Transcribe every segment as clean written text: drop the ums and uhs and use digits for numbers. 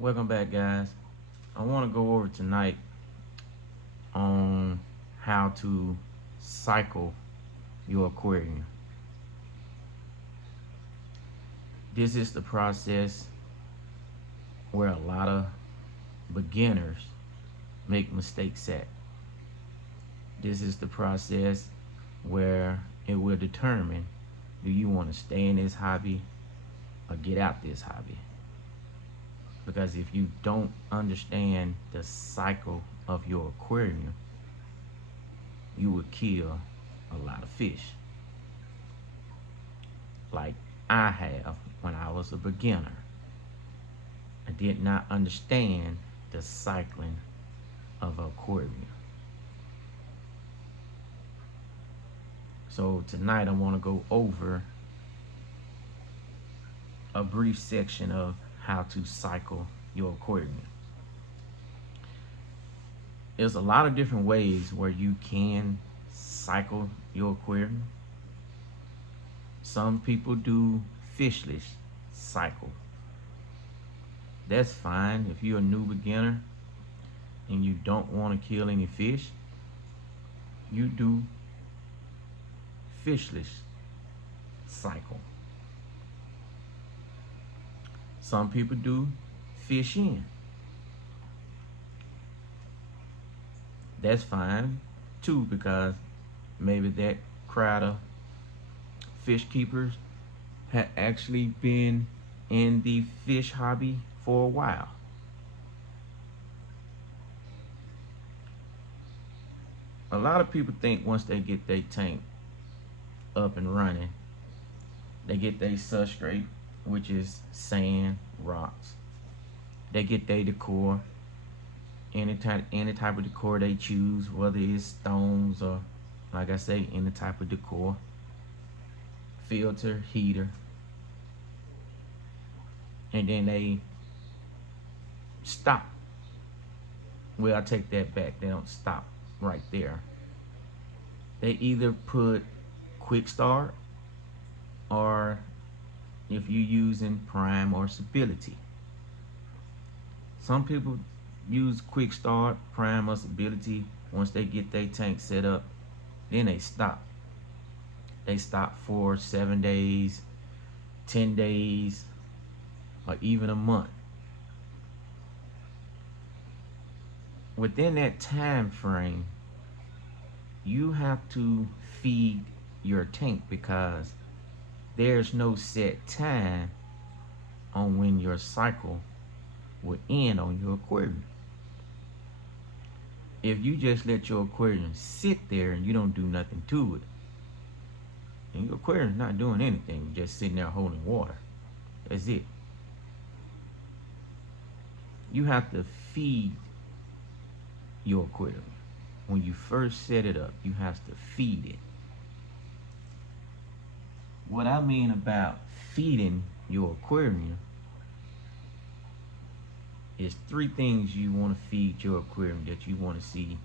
Welcome back, guys. I want to go over tonight on how to cycle your aquarium. This is the process where a lot of beginners make mistakes at. This is the process where it will determine, do you want to stay in this hobby or get out this hobby? Because if you don't understand the cycle of your aquarium, you would kill a lot of fish. Like I have when I was a beginner. I did not understand the cycling of an aquarium. So tonight I want to go over a brief section of how to cycle your aquarium. There's a lot of different ways where you can cycle your aquarium. Some people do fishless cycle. That's fine if you're a new beginner and you don't want to kill any fish. You do fishless cycle. Some people do fish in. That's fine too, because maybe that crowd of fish keepers had actually been in the fish hobby for a while. A lot of people think once they get their tank up and running, they get their substrate, which is sand, rocks. They get their decor, any type of decor they choose, whether it's stones or, like I say, any type of decor, filter, heater, and then they stop. Well, I take that back. They don't stop right there. They either put quick start, or if you're using prime or stability. Some people use quick start, prime, or stability. Once they get their tank set up, then they stop. They stop for 7 days, 10 days, or even a month. Within that time frame, you have to feed your tank, because there's no set time on when your cycle will end on your aquarium. If you just let your aquarium sit there and you don't do nothing to it, and your aquarium's not doing anything, just sitting there holding water, that's it. You have to feed your aquarium. When you first set it up, you have to feed it. What I mean about feeding your aquarium is 3 things you want to feed your aquarium that you want to see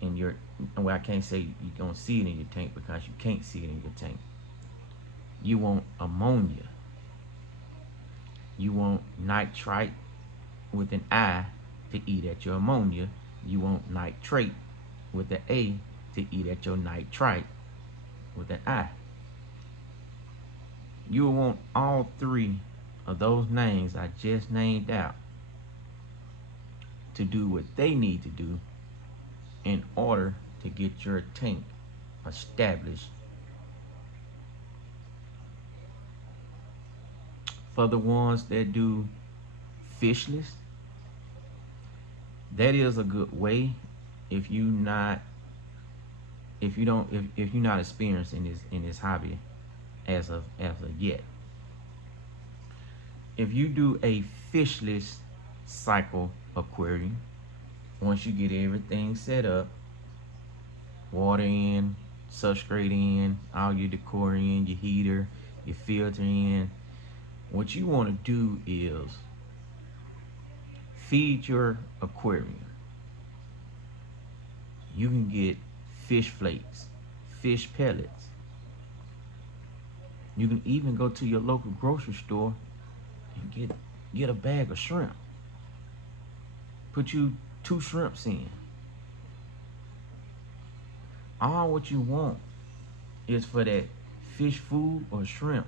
in your, well, I can't say you don't see it in your tank, because you can't see it in your tank. You want ammonia. You want nitrite with an I to eat at your ammonia. You want nitrate with an A to eat at your nitrite with an I. You will want all 3 of those names I just named out to do what they need to do in order to get your tank established. For the ones that do fishless, that is a good way if you're not experienced in this hobby as of yet. If you do a fishless cycle aquarium, once you get everything set up, water in, substrate in, all your decor in, your heater, your filter in, what you want to do is feed your aquarium. You can get fish flakes, fish pellets. You can even go to your local grocery store and get a bag of shrimp. Put you 2 shrimps in. All what you want is for that fish food or shrimp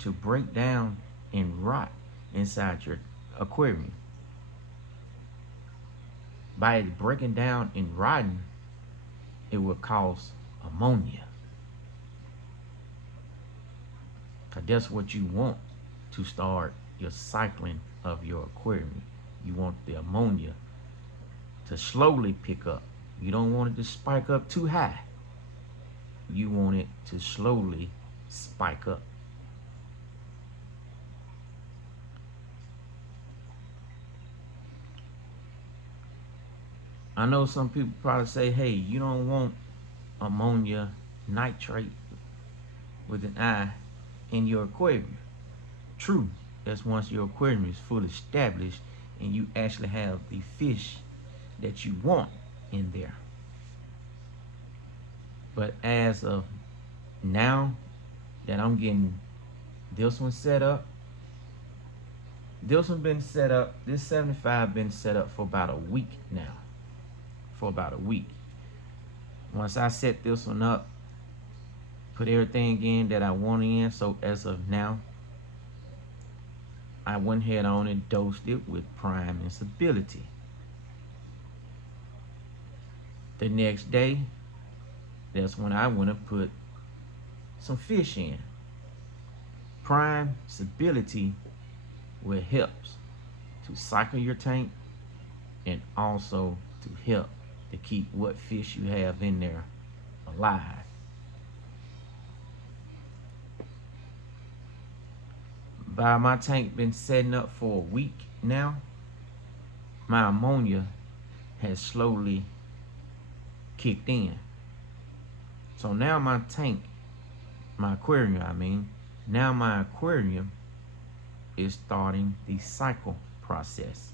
to break down and rot inside your aquarium. By it breaking down and rotting, it will cause ammonia. Because that's what you want to start your cycling of your aquarium. You want the ammonia to slowly pick up. You don't want it to spike up too high. You want it to slowly spike up. I know some people probably say, hey, you don't want ammonia nitrate with an I in your aquarium. True, that's once your aquarium is fully established and you actually have the fish that you want in there. But as of now that I'm getting this one set up, this 75 been set up for about a week now. For about a week. Once I set this one up, put everything in that I want in, so as of now, I went ahead on and dosed it with prime and stability. The next day, that's when I went to put some fish in. Prime stability will help to cycle your tank and also to help to keep what fish you have in there alive. By my tank been setting up for a week now, my ammonia has slowly kicked in. So now my tank, my aquarium, now my aquarium is starting the cycle process.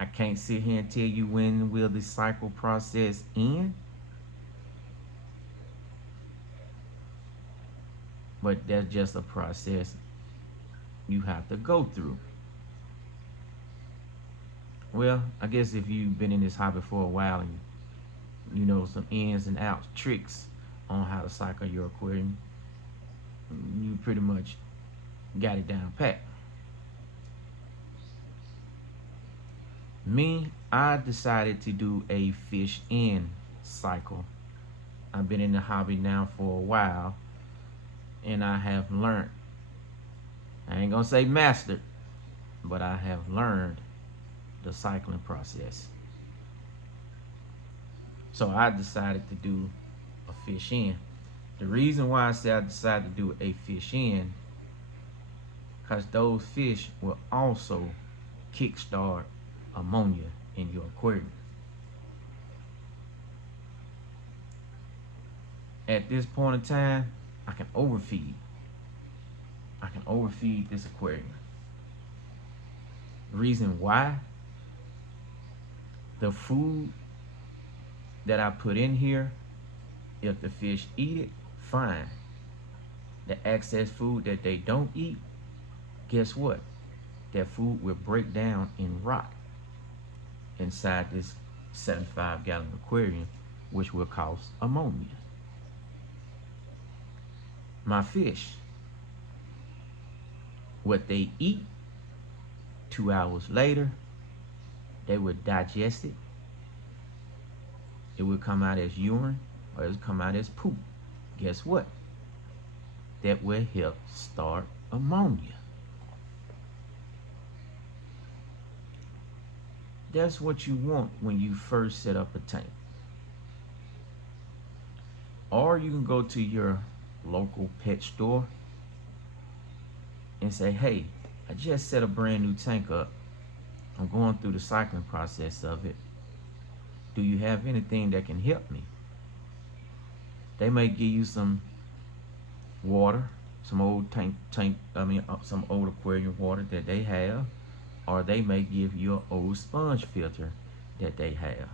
I can't sit here and tell you when will the cycle process end, but that's just a process you have to go through. Well, I guess if you've been in this hobby for a while and you know some ins and outs, tricks on how to cycle your aquarium, you pretty much got it down pat. Me, I decided to do a fish in cycle. I've been in the hobby now for a while, and I have learned. I ain't gonna say mastered, but I have learned the cycling process. So I decided to do a fish in. The reason why I say I decided to do a fish in, because those fish will also kickstart ammonia in your aquarium. At this point in time, I can overfeed. I can overfeed this aquarium. The reason why, the food that I put in here, if the fish eat it, fine. The excess food that they don't eat, guess what? That food will break down and rot inside this 75-gallon aquarium, which will cause ammonia. My fish, what they eat, 2 hours later, they would digest it. It would come out as urine or it would come out as poop. Guess what? That will help start ammonia. That's what you want when you first set up a tank. Or you can go to your local pet store and say, hey, I just set a brand new tank up. I'm going through the cycling process of it. Do you have anything that can help me? They may give you some water, some old some old aquarium water that they have, or they may give you an old sponge filter that they have.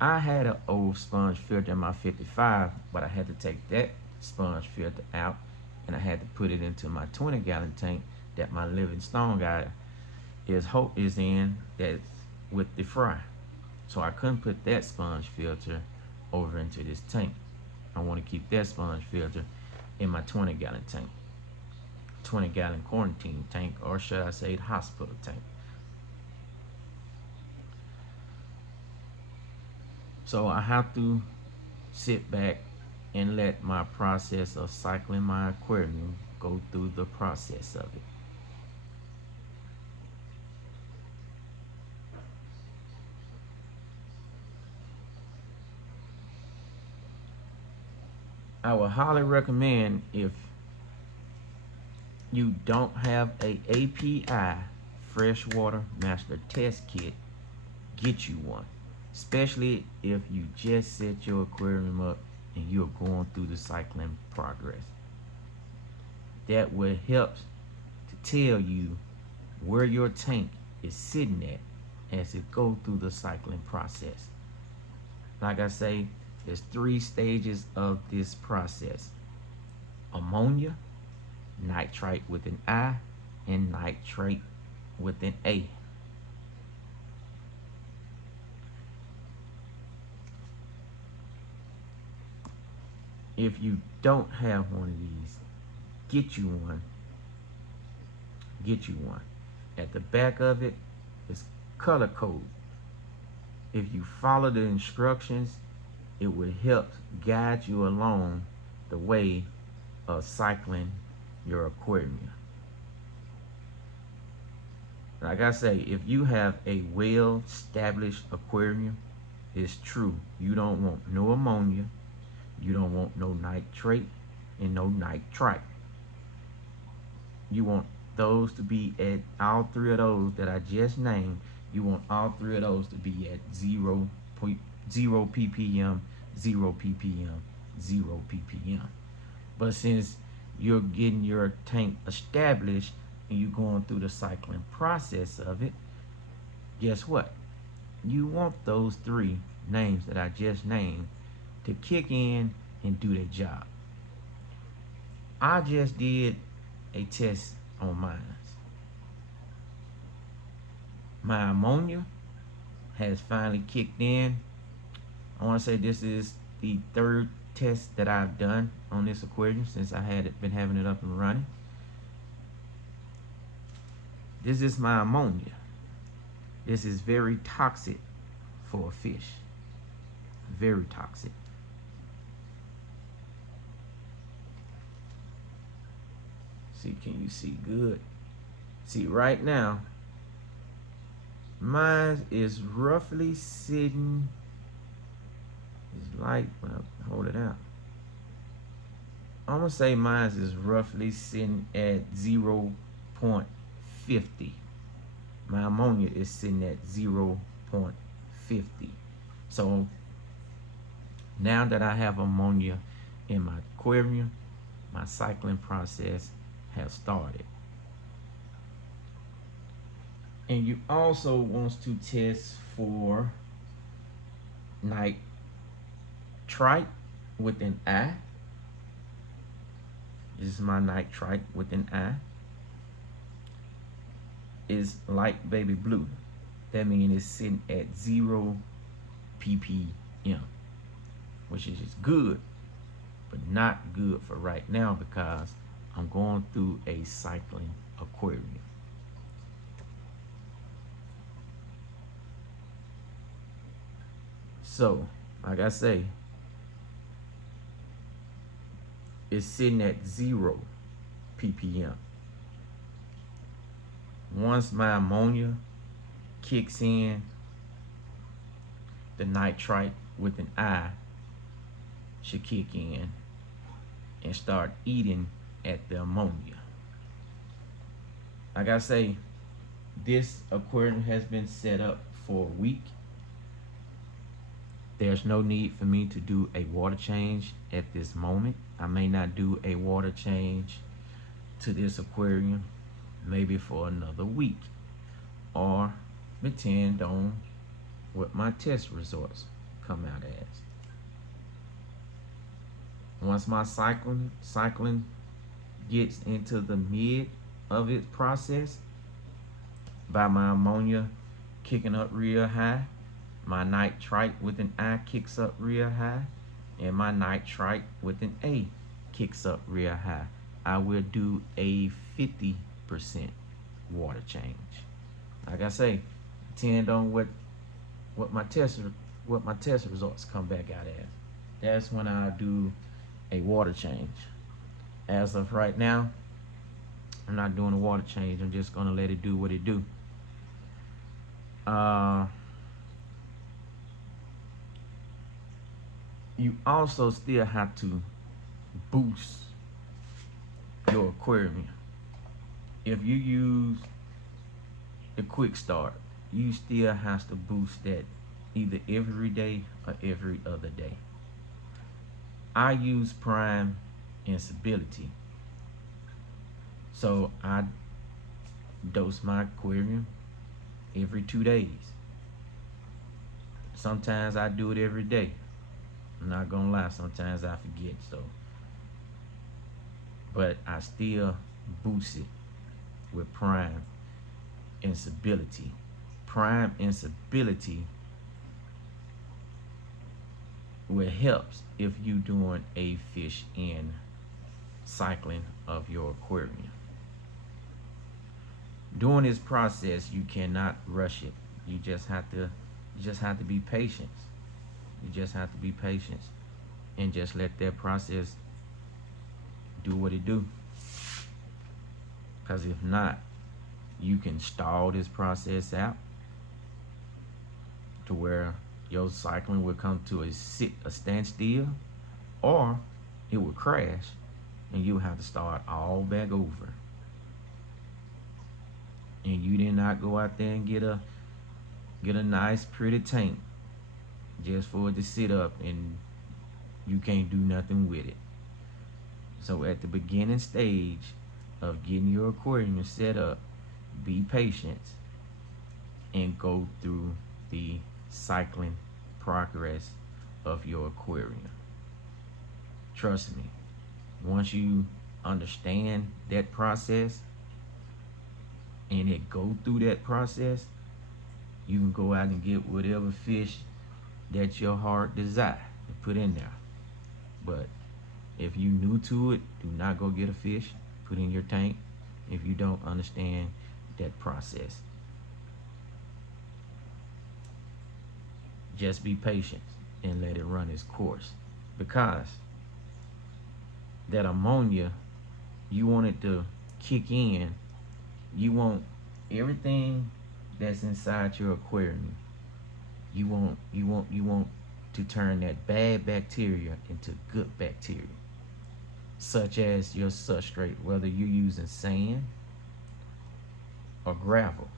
I had an old sponge filter in my 55, but I had to take that sponge filter out and I had to put it into my 20-gallon tank that my Livingstone guy is in that's with the fry. So I couldn't put that sponge filter over into this tank. I want to keep that sponge filter in my 20-gallon tank, 20-gallon quarantine tank, or should I say hospital tank. So I have to sit back and let my process of cycling my aquarium go through the process of it. I would highly recommend, if you don't have a API freshwater master test kit, get you one. Especially if you just set your aquarium up and you're going through the cycling progress. That will help to tell you where your tank is sitting at as it goes through the cycling process. Like I say, there's 3 stages of this process: ammonia, nitrite with an I, and nitrate with an A. If you don't have one of these, get you one. Get you one. At the back of it is color code. If you follow the instructions, it will help guide you along the way of cycling your aquarium. Like I say, if you have a well-established aquarium, it's true. You don't want no ammonia, you don't want no nitrate, and no nitrite. You want those to be at, all 3 of those that I just named, you want all 3 of those to be at 0 ppm, 0 ppm, 0 ppm. But since you're getting your tank established and you're going through the cycling process of it, guess what? You want those 3 names that I just named to kick in and do their job. I just did a test on mine. My ammonia has finally kicked in. I want to say this is the 3rd test that I've done on this aquarium since I had been having it up and running. This is my ammonia. This is very toxic for a fish. Very toxic. See, can you see good? See, right now, mine is roughly sitting, it's light when I hold it out. I'm gonna say mine is roughly sitting at 0.50. My ammonia is sitting at 0.50. So now that I have ammonia in my aquarium, my cycling process has started. And you also want to test for nitrite with an I. This is my nitrite with an I. Is light baby blue. That means it's sitting at 0 ppm, which is good, but not good for right now because I'm going through a cycling aquarium. So, like I say, it's sitting at 0 ppm. Once my ammonia kicks in, the nitrite with an I should kick in and start eating at the ammonia. Like I say, this aquarium has been set up for a week. There's no need for me to do a water change at this moment. I may not do a water change to this aquarium maybe for another week, or depend on what my test results come out as. Once my cycling gets into the mid of its process, by my ammonia kicking up real high, my nitrite with an I kicks up real high, and my nitrite with an A kicks up real high, I will do a 50% water change. Like I say, depend on what my test results come back out as. That's when I do a water change. As of right now, I'm not doing a water change. I'm just gonna let it do what it do. You also still have to boost your aquarium. If you use the quick start, you still have to boost that either every day or every other day. I use prime instability, so I dose my aquarium every 2 days. Sometimes I do it every day. I'm not gonna lie, sometimes I forget, but I still boost it with prime instability. Prime instability will help if you doing a fish in cycling of your aquarium. During this process, you cannot rush it. You just have to be patient. You just have to be patient and just let that process do what it do. Because if not, you can stall this process out to where your cycling will come to a standstill, or it will crash and you'll have to start all back over. And you did not go out there and get a nice pretty tank just for it to sit up and you can't do nothing with it. So at the beginning stage of getting your aquarium set up, be patient and go through the cycling progress of your aquarium. Trust me, once you understand that process and it go through that process, you can go out and get whatever fish that your heart desire to put in there. But if you new to it, do not go get a fish, put in your tank if you don't understand that process. Just be patient and let it run its course, because that ammonia, you want it to kick in. You want everything that's inside your aquarium. You want to turn that bad bacteria into good bacteria, such as your substrate, whether you're using sand or gravel.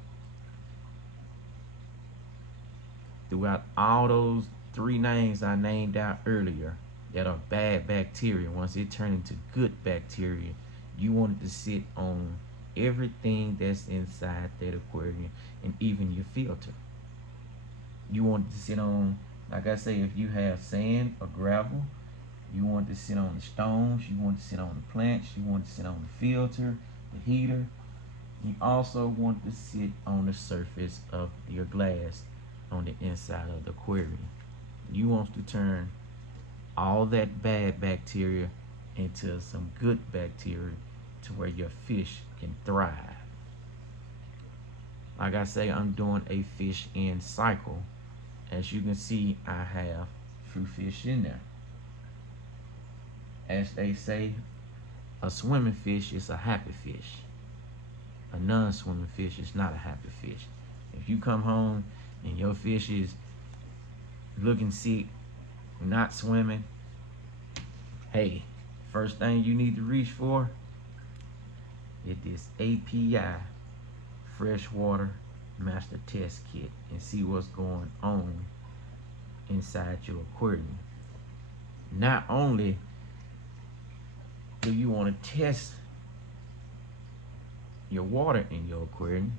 Throughout all those 3 names I named out earlier that are bad bacteria, once it turns into good bacteria, you want it to sit on everything that's inside that aquarium and even your filter. You want it to sit on, like I say, if you have sand or gravel, you want it to sit on the stones, you want it to sit on the plants, you want it to sit on the filter, the heater. You also want it to sit on the surface of your glass on the inside of the aquarium. You want to turn all that bad bacteria into some good bacteria to where your fish can thrive. Like I say, I'm doing a fish in cycle. As you can see, I have few fish in there. As they say, a swimming fish is a happy fish. A non-swimming fish is not a happy fish. If you come home and your fish is looking sick, not swimming, hey, first thing you need to reach for is this API freshwater master test kit and see what's going on inside your aquarium. Not only do you want to test your water in your aquarium,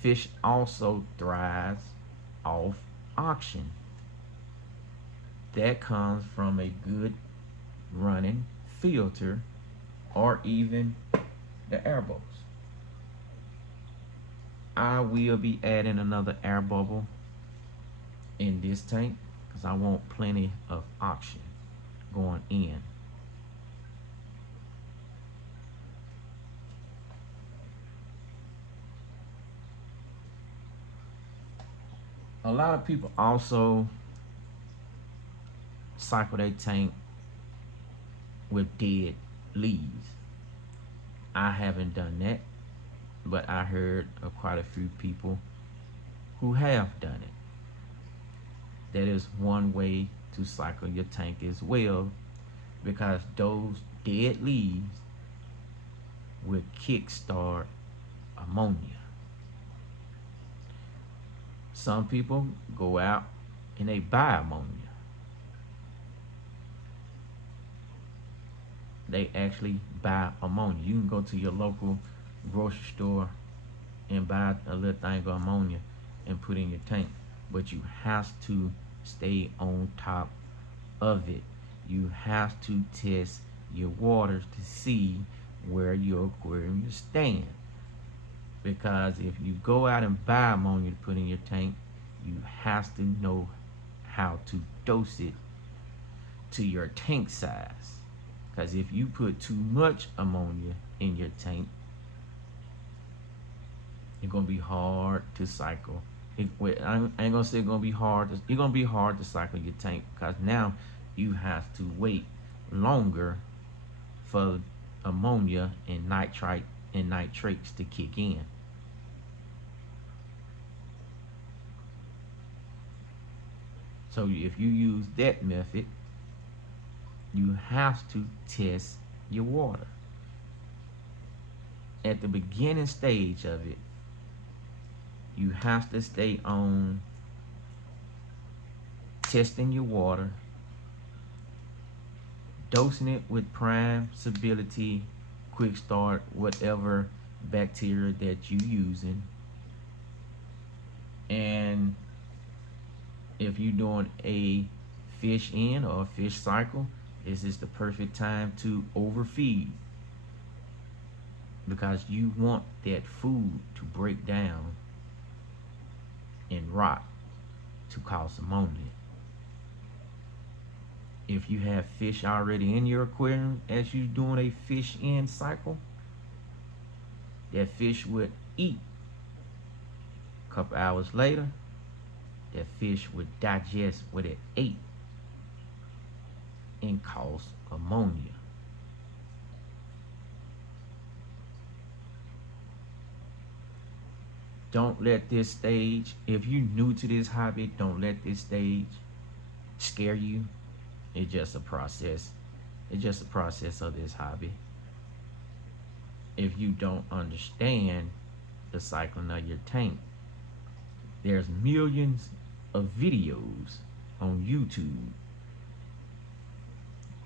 fish also thrives off oxygen that comes from a good running filter or even the air bowls. I will be adding another air bubble in this tank because I want plenty of oxygen going in. A lot of people also cycle their tank with dead leaves. I haven't done that, but I heard of quite a few people who have done it. That is one way to cycle your tank as well, because those dead leaves will kickstart ammonia. Some people go out and they buy ammonia. They actually buy ammonia. You can go to your local grocery store and buy a little thing of ammonia and put in your tank. But you have to stay on top of it. You have to test your waters to see where your aquarium stands. Because if you go out and buy ammonia to put in your tank, you have to know how to dose it to your tank size. Because if you put too much ammonia in your tank, it's gonna be hard to cycle. I ain't gonna say it's gonna be hard. It's gonna be hard to cycle your tank because now you have to wait longer for ammonia and nitrite and nitrates to kick in. So if you use that method, you have to test your water. At the beginning stage of it, you have to stay on testing your water, dosing it with prime, stability, quick start, whatever bacteria that you're using. And if you're doing a fish in or a fish cycle, this is the perfect time to overfeed, because you want that food to break down and rot to cause ammonia. If you have fish already in your aquarium as you're doing a fish in cycle, that fish would eat. A couple hours later, that fish would digest what it ate and cause ammonia. Don't let this stage, if you're new to this hobby, don't let this stage scare you. It's just a process. It's just a process of this hobby. If you don't understand the cycling of your tank, there's millions of videos on YouTube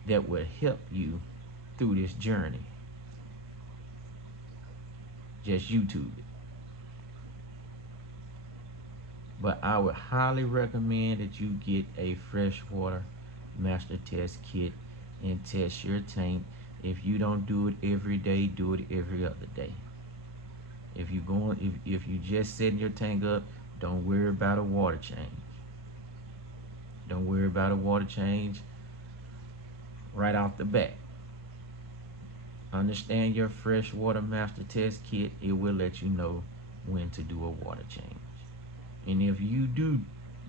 that will help you through this journey. Just YouTube it. But I would highly recommend that you get a freshwater master test kit and test your tank. If you don't do it every day, do it every other day. If you just setting your tank up, don't worry about a water change. Don't worry about a water change right off the bat. Understand your freshwater master test kit. It will let you know when to do a water change. And if you do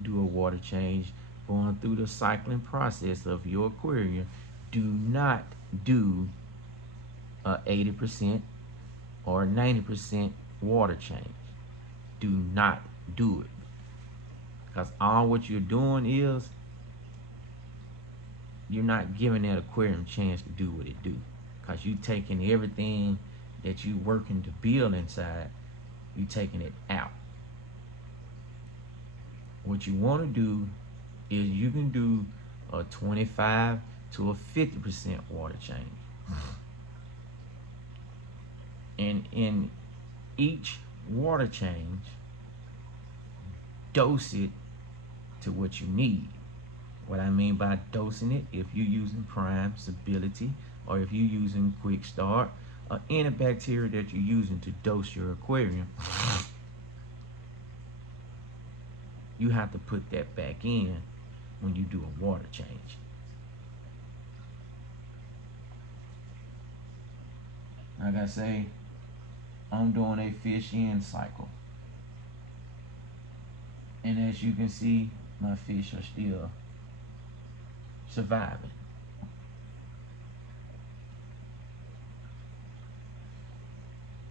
a water change, going through the cycling process of your aquarium, do not do a 80% or 90% water change. Do not do it. Because all what you're doing is you're not giving that aquarium a chance to do what it do. Because you taking everything that you working to build inside, you taking it out. What you want to do is you can do a 25 to a 50% water change. And in each water change, dose it to what you need. What I mean by dosing it, if you're using prime, stability, or if you're using quick start, or any bacteria that you're using to dose your aquarium, you have to put that back in when you do a water change. Like I say, I'm doing a fish in cycle. And as you can see, my fish are still surviving.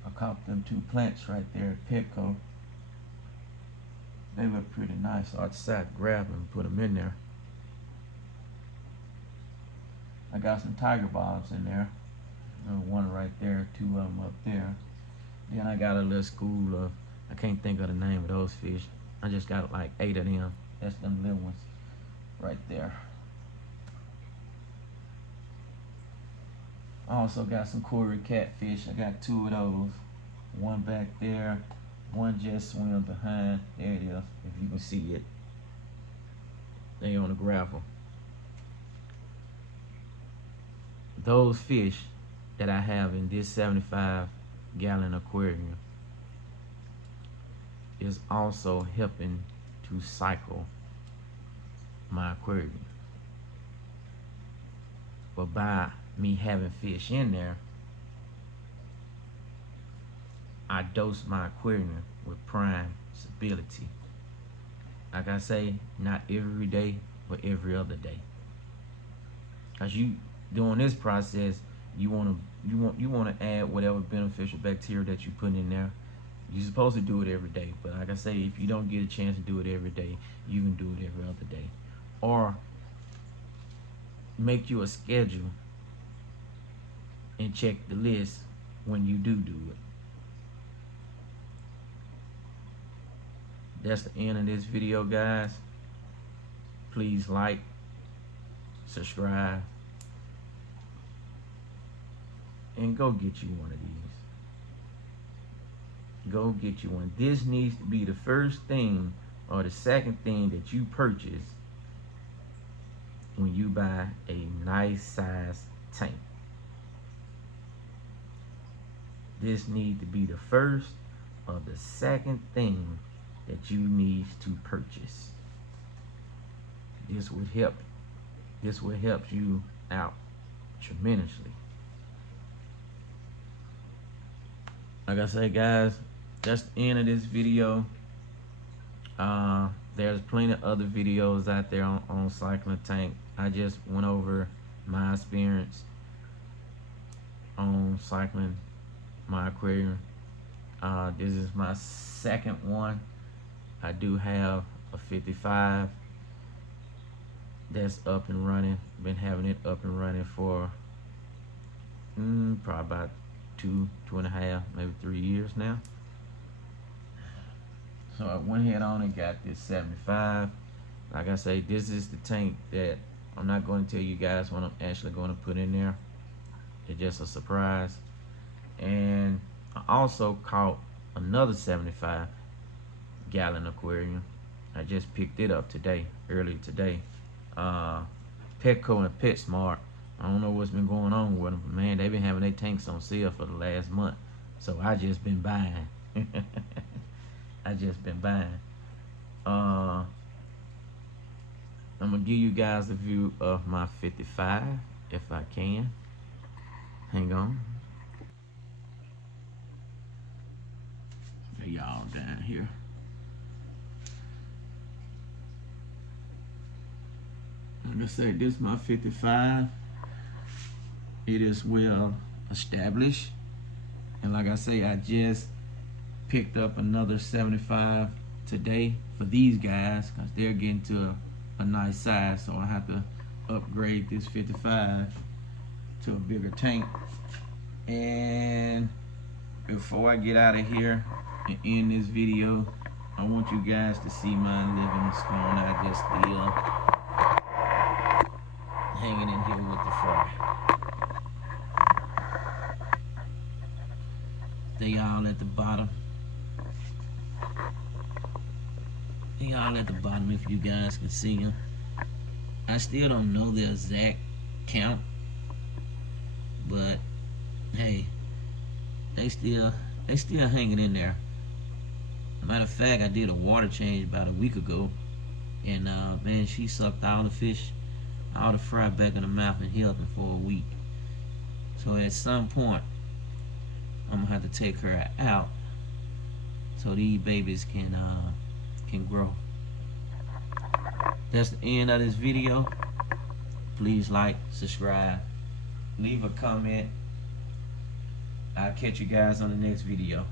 I caught them 2 plants right there at Petco. They look pretty nice, so I decided to grab them and put them in there. I got some tiger bobs in there. One right there, 2 of them up there. Then I got a little school of, I can't think of the name of those fish. I just got like 8 of them. That's them little ones right there. I also got some quarry catfish. I got 2 of those. One back there, one just swim behind. There it is, if you can see it. They on the gravel. Those fish that I have in this 75-gallon aquarium is also helping to cycle my aquarium. But by me having fish in there, I dose my aquarium with prime stability. Like I say, not every day, but every other day. Cause you doing this process, you want to add whatever beneficial bacteria that you put in there. You're supposed to do it every day, but like I say, if you don't get a chance to do it every day, you can do it every other day, or make you a schedule and check the list when you do it. That's the end of this video, guys. Please like, subscribe, and go get you one of these. Go get you one. This needs to be the first thing or the second thing that you purchase when you buy a nice size tank. This needs to be the first or the second thing that you need to purchase. This would help. This will help you out tremendously. Like I say, guys, that's the end of this video. There's plenty of other videos out there on cycling tank. I just went over my experience on cycling my aquarium. This is my second one. I do have a 55 that's up and running. Been having it up and running for probably about 2.5, maybe 3 years now. So I went ahead on and got this 75. Like I say, this is the tank that I'm not going to tell you guys what I'm actually going to put in there. It's just a surprise. And I also caught another 75-gallon aquarium. I just picked it up today, earlier today. Petco and PetSmart. I don't know what's been going on with them, but man, they've been having their tanks on sale for the last month. So I just been buying. I just been buying. I'm gonna give you guys a view of my 55 if I can. Hang on. Y'all down here. Like I say, this is my 55. It is well established. And like I say, I just picked up another 75 today for these guys because they're getting to a nice size. So I have to upgrade this 55 to a bigger tank. And before I get out of here and end this video, I want you guys to see my living spoon I just still hanging in here with the fry. They all at the bottom. They all at the bottom if you guys can see them. I still don't know the exact count, but hey, they still hanging in there. Matter of fact, I did a water change about a week ago, and man, she sucked all the fish, all the fry back in her mouth and held them for a week. So at some point, I'm gonna have to take her out so these babies can grow. That's the end of this video. Please like, subscribe, leave a comment. I'll catch you guys on the next video.